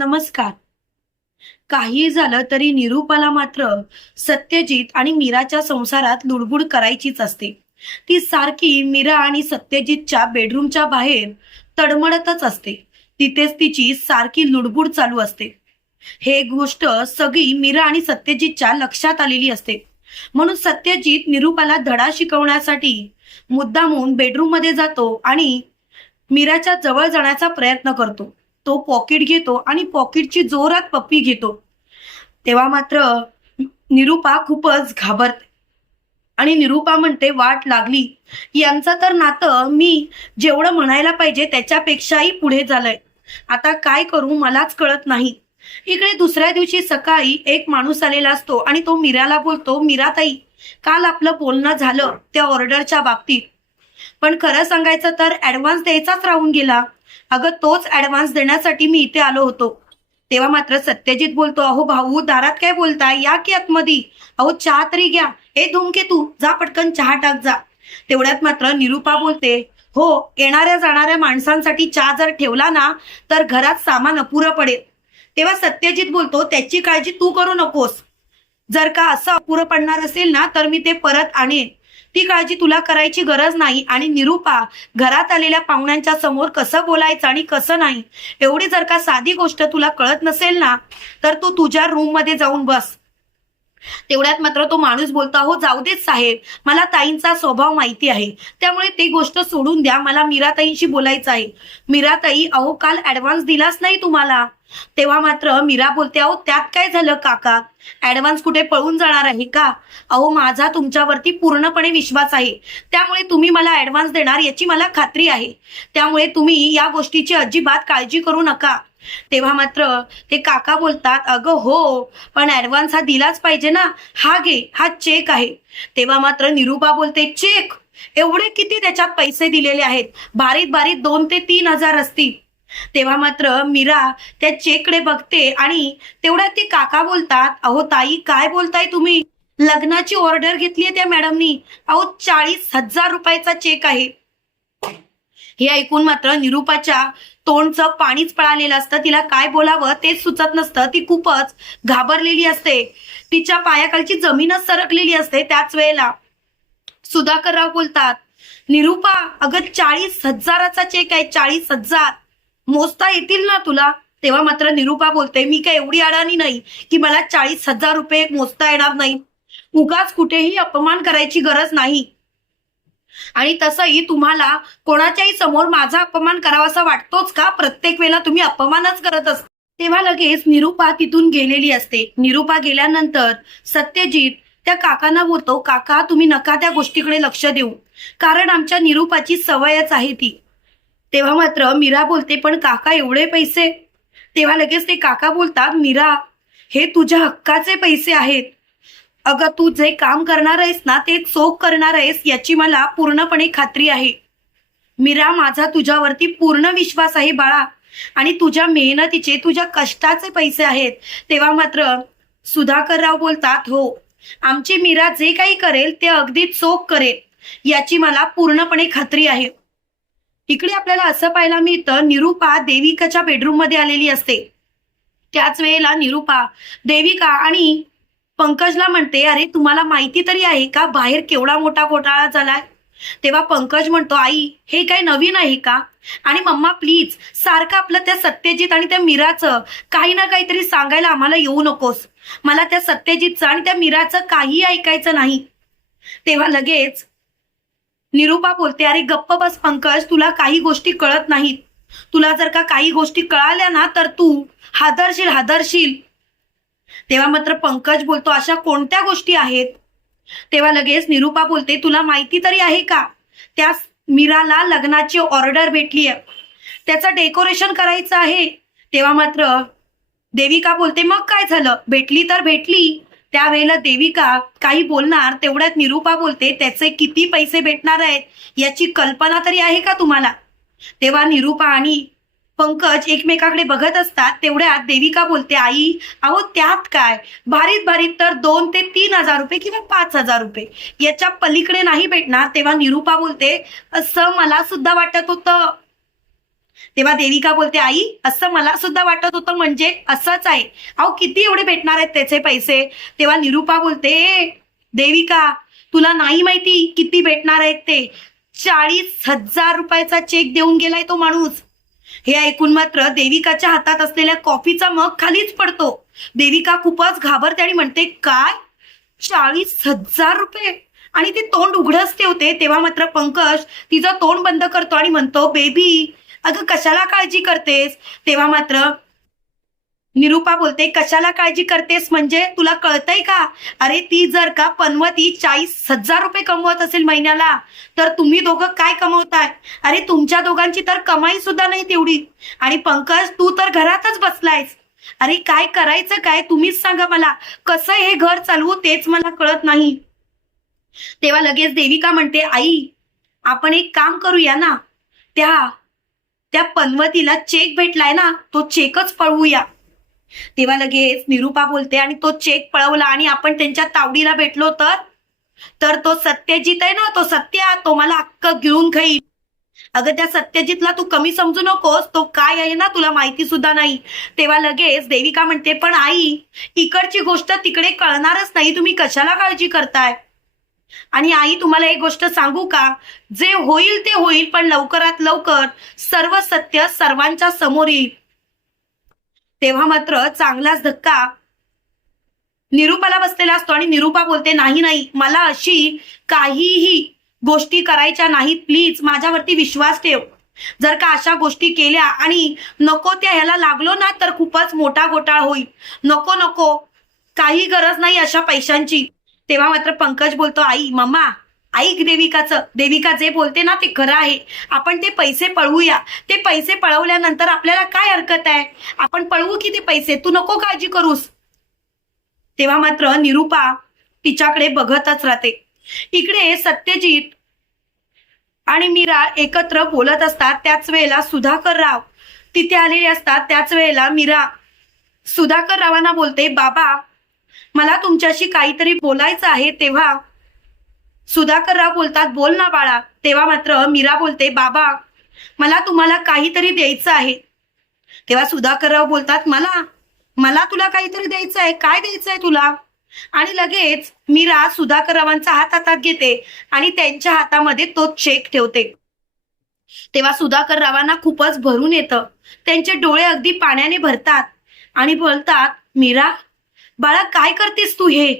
नमस्कार. काही झालं तरी निरूपाला मात्र सत्यजित आणि मीराच्या संसारात लुडबुड करायचीच असते. ती सारखी मीरा आणि सत्यजितच्या बेडरूमच्या बाहेर तडमडतच असते. तिथेच तिची सारखी लुडबुड चालू असते. हे गोष्ट सगळी मीरा आणि सत्यजितच्या लक्षात आलेली असते. म्हणून सत्यजित निरूपाला धडा शिकवण्यासाठी मुद्दामून बेडरूममध्ये जातो आणि मीराच्या जवळ जाण्याचा प्रयत्न करतो. तो पॉकेट घेतो आणि पॉकेटची जोरात पप्पी घेतो. तेव्हा मात्र निरूपा खूपच घाबरते. आणि निरूपा म्हणते वाट लागली. यांचं तर नातं मी जेवढं म्हणायला पाहिजे त्याच्यापेक्षाही पुढे झालंय. आता काय करू मलाच कळत नाही. इकडे दुसऱ्या दिवशी सकाळी एक माणूस आलेला असतो आणि तो मीराला बोलतो मीराताई काल आपलं बोलणं झालं त्या ऑर्डरच्या बाबतीत. पण खरं सांगायचं तर ऍडव्हान्स द्यायचाच राहून गेला. अगं तोच ऍडव्हान्स देण्यासाठी मी इथे आलो होतो. तेव्हा मात्र सत्यजित बोलतो अहो भाऊ दारात काय बोलताय? या की आतमध्ये? अहो चहा तरी घ्या. हे धुमके तू. जा पटकन चहा टाक जा. तेवढ्यात मात्र निरूपा बोलते हो येणाऱ्या जाणाऱ्या माणसांसाठी चहा जर ठेवला ना तर घरात सामान अपुरं पडेल. तेव्हा सत्यजित बोलतो त्याची काळजी तू करू नकोस. जर का असं अपुरं पडणार असेल ना तर मी ते परत आणेन. ती काळजी तुला करायची गरज नाही. आणि निरूपा घरात आलेल्या पाहुण्यांच्या समोर कसं बोलायचं आणि कसं नाही? एवढी जर का साधी गोष्ट तुला कळत नसेल ना तर तू तुझ्या रूममध्ये जाऊन बस. तेवढ्यात मात्र तो माणूस बोलतो हो जाऊ देत साहेब. मला ताईंचा स्वभाव माहिती आहे. त्यामुळे ती गोष्ट सोडून द्या. मला मीराताईंशी बोलायचं आहे. मीराताई अहो काल ऍडव्हान्स दिलाच नाही तुम्हाला. तेव्हा मात्र मीरा बोलते अहो त्यात काय झालं काका? ऍडव्हान्स कुठे पळून जाणार आहे का? अहो माझा तुमच्यावरती पूर्णपणे विश्वास आहे. त्यामुळे तुम्ही मला ऍडव्हान्स देणार याची मला खात्री आहे. त्यामुळे तुम्ही या गोष्टीची अजिबात काळजी करू नका. तेव्हा मात्र ते काका बोलतात अगं हो पण ऍडव्हान्स हा दिलाच पाहिजे ना. हा घे हा चेक आहे. तेव्हा मात्र निरूपा बोलते चेक एवढे किती त्याच्यात पैसे दिलेले आहेत? बारीक बारीक दोन ते तीन हजार असतील. तेव्हा मात्र मीरा त्या चेककडे बघते आणि तेवढ्यात ती काका बोलतात अहो ताई काय बोलताय तुम्ही? लग्नाची ऑर्डर घेतली त्या मॅडमनी. अहो चाळीस हजार रुपयाचा चेक आहे. हे ऐकून मात्र निरूपाच्या तोंडचं पाणीच पळालेलं असतं. तिला काय बोलावं तेच सुचत नसतं. ती खूपच घाबरलेली असते. तिच्या पायाखालची जमीनच सरकलेली असते त्याच वेळेला. सुधाकरराव बोलतात निरूपा अगं चाळीस हजाराचा चेक आहे चाळीस हजार. मोजता येतील ना तुला? तेव्हा मात्र निरूपा बोलते मी काय एवढी अडाणी नाही की मला चाळीस हजार रुपये मोजता येणार नाही. उगाच कुठेही अपमान करायची गरज नाही. आणि तसंही तुम्हाला कोणाच्याही समोर माझा अपमान करावासा वाटतोच का? प्रत्येक वेळेला तुम्ही अपमानच करत असता. तेव्हा लगेच निरूपा तिथून गेलेली असते. निरूपा गेल्यानंतर सत्यजित त्या काकांना बोलतो काका तुम्ही नका त्या गोष्टीकडे लक्ष देऊ. कारण आमच्या निरूपाची सवयच आहे ती. तेव्हा मात्र मीरा बोलते पण काका एवढे पैसे? तेव्हा लगेच ते काका बोलतात मीरा हे तुझ्या हक्काचे पैसे आहेत. अगं तू जे काम करणार आहेस ना ते चोख करणार आहेस याची मला पूर्णपणे खात्री आहे. मीरा माझा तुझ्यावरती पूर्ण विश्वास आहे बाळा. आणि तुझ्या मेहनतीचे तुझ्या कष्टाचे पैसे आहेत. तेव्हा मात्र सुधाकरराव बोलतात हो आमची मीरा जे काही करेल ते अगदी चोख करेल. याची मला पूर्णपणे खात्री आहे. इकडे आपल्याला असं पाहायला मिळतं निरूपा देविकाच्या बेडरूममध्ये आलेली असते. त्याच वेळेला निरूपा देविका आणि पंकजला म्हणते अरे तुम्हाला माहिती तरी आहे का बाहेर केवढा मोठा घोटाळा झालाय? तेव्हा पंकज म्हणतो आई हे काय नवीन आहे का? आणि मम्मा प्लीज सारखं आपलं त्या सत्यजित आणि त्या मीराचं काही ना काहीतरी सांगायला आम्हाला येऊ नकोस. मला त्या सत्यजितचं आणि त्या मीराचं काही ऐकायचं नाही. तेव्हा लगेच निरूपा बोलते अरे गप्प बस पंकज तुला काही गोष्टी कळत नाहीत. तुला जर का काही गोष्टी कळाल्या ना तर तू हादरशील हादरशील. तेव्हा मात्र पंकज बोलतो अशा कोणत्या गोष्टी आहेत? तेव्हा लगेच निरूपा बोलते तुला माहिती तरी आहे का? त्या मीराला लग्नाची ऑर्डर भेटली आहे त्याचं डेकोरेशन करायचं आहे. तेव्हा मात्र देविका बोलते मग काय झालं? भेटली तर भेटली. त्यावेळेला देविका काही बोलणार तेवढ्यात निरूपा बोलते त्याचे किती पैसे भेटणार आहेत? याची कल्पना तरी आहे का तुम्हाला? तेव्हा निरूपा आणि पंकज एकमेकाकडे बघत असतात तेवढ्यात देविका बोलते आई अहो त्यात काय? भारीत भारीत तर दोन ते तीन हजार रुपये किंवा पाच हजार रुपये. याच्या पलीकडे नाही भेटणार. तेव्हा निरूपा बोलते असं मला सुद्धा वाटत होतं. तेव्हा देविका बोलते आई असं मला सुद्धा वाटत होतं म्हणजे असंच आहे. अहो किती एवढे भेटणार आहेत त्याचे पैसे? तेव्हा निरुपा बोलते देविका तुला नाही माहिती किती भेटणार आहेत ते. चाळीस हजार रुपयाचा चेक देऊन गेलाय तो माणूस. हे ऐकून मात्र देविकाच्या हातात असलेल्या कॉफीचा मग खालीच पडतो. देविका खूपच घाबरते आणि म्हणते काय? चाळीस हजार रुपये? आणि ते तोंड उघडच ठेवते. तेव्हा मात्र पंकज तिचं तोंड बंद करतो आणि म्हणतो बेबी अगं कशाला काळजी करतेस? तेव्हा मात्र निरुपा बोलते कशाला काळजी करतेस? म्हणजे तुला कळतंय का? अरे ती जर का पनवती चाळीस हजार रुपये कमवत असेल महिन्याला तर तुम्ही दोघं काय कमवताय? अरे तुमच्या दोघांची तर कमाई सुद्धा नाही तेवढी. आणि पंकज तू तर घरातच बसलायस. अरे काय करायचं काय? तुम्हीच सांगा मला. कसं हे घर चालवू तेच मला कळत नाही. तेव्हा लगेच देविका म्हणते आई आपण एक काम करूया ना. त्या त्या पनवतीला चेक भेटलाय ना तो चेकच पळवूया. तेव्हा लगेच निरुपा बोलते आणि तो चेक पळवला आणि आपण त्यांच्या तावडीला भेटलो तर? तर तो सत्यजित आहे ना तो सत्या तो मला हक्क गिळून खाईल अगं त्या सत्यजितला तू कमी समजू नकोस तो काय आहे ना तुला माहिती सुद्धा नाही. तेव्हा लगेच देविका म्हणते पण आई इकडची गोष्ट तिकडे कळणारच नाही तुम्ही कशाला काळजी करताय? आणि आई तुम्हाला एक गोष्ट सांगू का? जे होईल ते होईल पण लवकरात लवकर सर्व सत्य सर्वांच्या समोर येईल. तेव्हा मात्र चांगलाच धक्का निरूपाला बसलेला असतो आणि निरुपा बोलते नाही नाही मला अशी काहीही गोष्टी करायच्या नाहीत प्लीज माझ्यावरती विश्वास ठेव. जर का अशा गोष्टी केल्या आणि नको त्या ह्याला लागलो ना तर खूपच मोठा घोटाळा होईल. नको नको काही गरज नाही अशा पैशांची. तेव्हा मात्र पंकज बोलतो आई मम्मा ऐक देविकाचं. देविका जे बोलते ना ते खरं आहे. आपण ते पैसे पळवूया. ते पैसे पळवल्यानंतर आपल्याला काय हरकत आहे? आपण पळवू की ते पैसे? तू नको काळजी करूस. तेव्हा मात्र निरुपा तिच्याकडे बघतच राहते. इकडे सत्यजित आणि मीरा एकत्र बोलत असतात. त्याच वेळेला सुधाकर राव तिथे आलेले असतात. त्याच वेळेला मीरा सुधाकर रावांना बोलते बाबा मला तुमच्याशी काहीतरी बोलायचं आहे तेव्हा सुधाकरराव बोलतात बोल ना बाळा. तेव्हा मात्र मीरा बोलते बाबा मला तुम्हाला काहीतरी द्यायचं आहे. तेव्हा सुधाकरराव बोलतात मला? मला तुला काहीतरी द्यायचं आहे? काय द्यायचं आहे तुला? आणि लगेच मीरा सुधाकररावांचा हात हातात घेते आणि त्यांच्या हातामध्ये तो चेक ठेवते. तेव्हा सुधाकर रावांना खूपच भरून येतं. त्यांचे डोळे अगदी पाण्याने भरतात आणि बोलतात मीरा बाळा काय करतेस तू हे?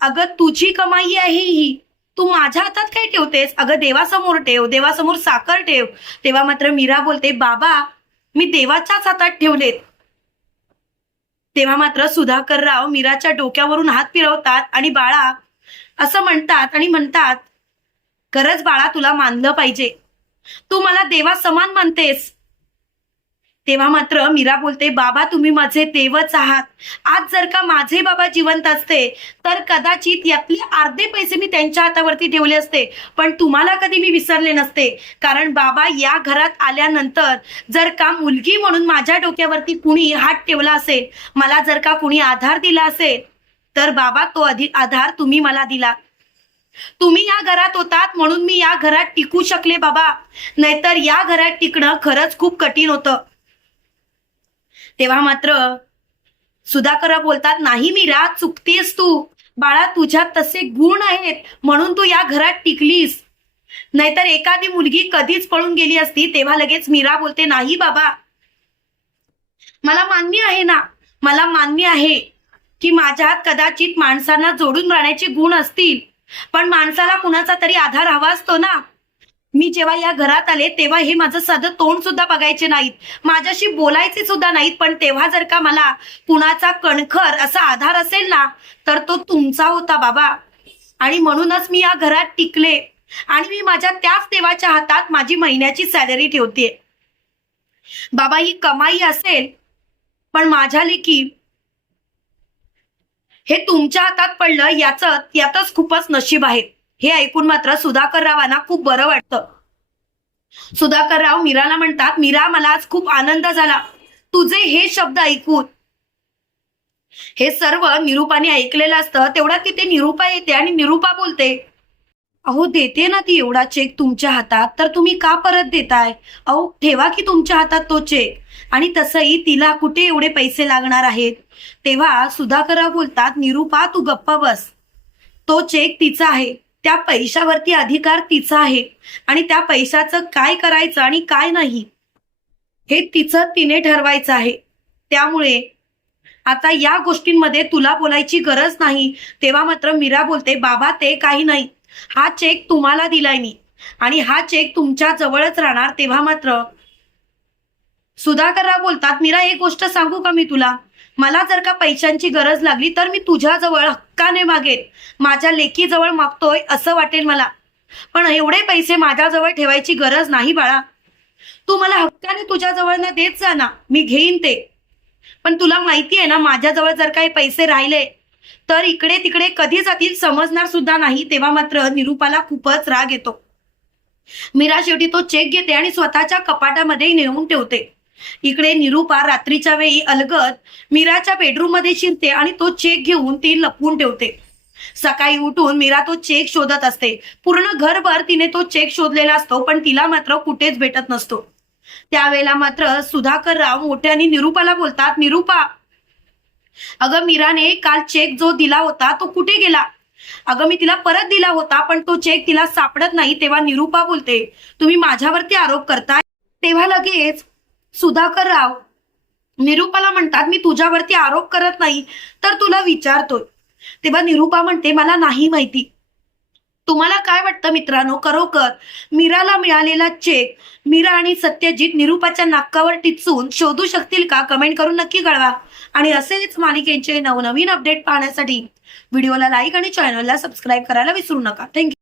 अगं तुझी कमाई आहे ही. तू माझ्या हातात काय ठेवतेस? अगं देवासमोर ठेव देवासमोर साखर ठेव. तेव्हा मात्र मीरा बोलते बाबा मी देवाच्याच हातात ठेवलेत. तेव्हा मात्र सुधाकर राव मीराच्या डोक्यावरून हात फिरवतात आणि बाळा असं म्हणतात आणि म्हणतात खरंच बाळा तुला मानलं पाहिजे. तू मला देवा समान मानतेस तेव्हा मात्र मीरा बोलते बाबा तुम्ही माझे देवच आहात. आज जर का माझे बाबा जिवंत असते तर कदाचित यातले अर्धे पैसे मी त्यांच्या हातावरती ठेवले असते. पण तुम्हाला कधी मी विसरले नसते. कारण बाबा या घरात आल्यानंतर जर का मुलगी म्हणून माझ्या डोक्यावरती कुणी हात ठेवला असेल मला जर का कुणी आधार दिला असेल तर बाबा तो अधिक आधार तुम्ही मला दिला. तुम्ही या घरात होतात म्हणून मी या घरात टिकू शकले बाबा. नाहीतर या घरात टिकणं खरंच खूप कठीण होतं. तेव्हा मात्र सुधाकर बोलतात नाही मी रा चुकतेस तू. बाळा तुझ्यात तसे गुण आहेत म्हणून तू या घरात टिकलीस. नाहीतर एखादी मुलगी कधीच पळून गेली असती तेव्हा लगेच मीरा बोलते नाही बाबा. मला मान्य आहे ना मला मान्य आहे की माझ्यात कदाचित माणसांना जोडून राहण्याचे गुण असतील. पण माणसाला कुणाचा तरी आधार हवा असतो ना. मी जेव्हा या घरात आले तेव्हा हे माझं साधं तोंड सुद्धा बघायचे नाहीत. माझ्याशी बोलायचे सुद्धा नाहीत पण तेव्हा जर का मला कुणाचा कणखर असा आधार असेल ना तर तो तुमचा होता बाबा. आणि म्हणूनच मी या घरात टिकले. आणि मी माझ्या त्याच देवाच्या हातात माझी महिन्याची सॅलरी ठेवते बाबा ही कमाई असेल पण माझ्या लेखी हे तुमच्या हातात पडलं याच यातच खूपच नशीब आहे. हे ऐकून मात्र सुधाकर रावांना खूप बरं वाटतं. सुधाकर राव मीराला म्हणतात मीरा मला आज खूप आनंद झाला. तुझे हे शब्द ऐकून हे सर्व निरूपाने ऐकलेलं असतं तेवढ्यात तिथे निरूपा येते आणि निरूपा बोलते अहो देते ना ती एवढा चेक तुमच्या हातात तर तुम्ही का परत देताय? अहो ठेवा की तुमच्या हातात तो चेक. आणि तसंही तिला कुठे एवढे पैसे लागणार आहेत? तेव्हा सुधाकरराव बोलतात निरूपा तू गप्प बस. तो चेक तिचा आहे. त्या पैशावरती अधिकार तिचा आहे. आणि त्या पैशाचं काय करायचं आणि काय नाही हे तिचं तिने ठरवायचं आहे. त्यामुळे आता या गोष्टींमध्ये तुला बोलायची गरज नाही. तेव्हा मात्र मीरा बोलते बाबा ते काही नाही. हा चेक तुम्हाला दिलाय मी. आणि हा चेक तुमच्या जवळच राहणार. तेव्हा मात्र सुधाकरराव बोलतात मीरा एक गोष्ट सांगू का मी तुला? मला जर का पैशांची गरज लागली तर मी तुझ्याजवळ हक्काने मागेन. माझ्या लेकीजवळ मागतोय असं वाटेल मला. पण एवढे पैसे माझ्याजवळ ठेवायची गरज नाही बाळा. तू मला हक्काने तुझ्याजवळ ना देत जा ना मी घेईन ते. पण तुला माहिती आहे ना माझ्याजवळ जर काही पैसे राहिले तर इकडे तिकडे कधी जातील समजणार सुद्धा नाही तेव्हा मात्र निरूपाला खूपच राग येतो. मीरा शेवटी तो चेक घेते आणि स्वतःच्या कपाटामध्ये नेऊन ठेवते. इकडे निरूपा रात्रीच्या वेळी अलगद मीराच्या बेडरूममध्ये शिरते आणि तो चेक घेऊन ती लपवून ठेवते. सकाळी उठून मीरा तो चेक शोधत असते. पूर्ण घरभर तिने तो चेक शोधलेला असतो पण तिला मात्र कुठेच भेटत नसतो. त्यावेळेला मात्र सुधाकर राव मोठ्याने निरूपाला बोलतात निरूपा अगं मीराने काल चेक जो दिला होता तो कुठे गेला? अगं मी तिला परत दिला होता पण तो चेक तिला सापडत नाही तेव्हा निरूपा बोलते तुम्ही माझ्यावरती आरोप करताय? तेव्हा लगेच सुधाकर राव निरूपाला म्हणतात मी तुझ्यावरती आरोप करत नाही तर तुला विचारतोय. तेव्हा निरूपा म्हणते मला नाही माहिती. तुम्हाला काय वाटतं मित्रांनो? खरोखर मीराला मिळालेला चेक मीरा आणि सत्यजित निरूपाच्या नाकावर टिचून शोधू शकतील का? कमेंट करून नक्की कळवा. आणि असेच मालिकेचे नवनवीन अपडेट पाहण्यासाठी व्हिडिओला लाईक आणि चॅनलला सबस्क्राईब करायला विसरू नका. थँक्यू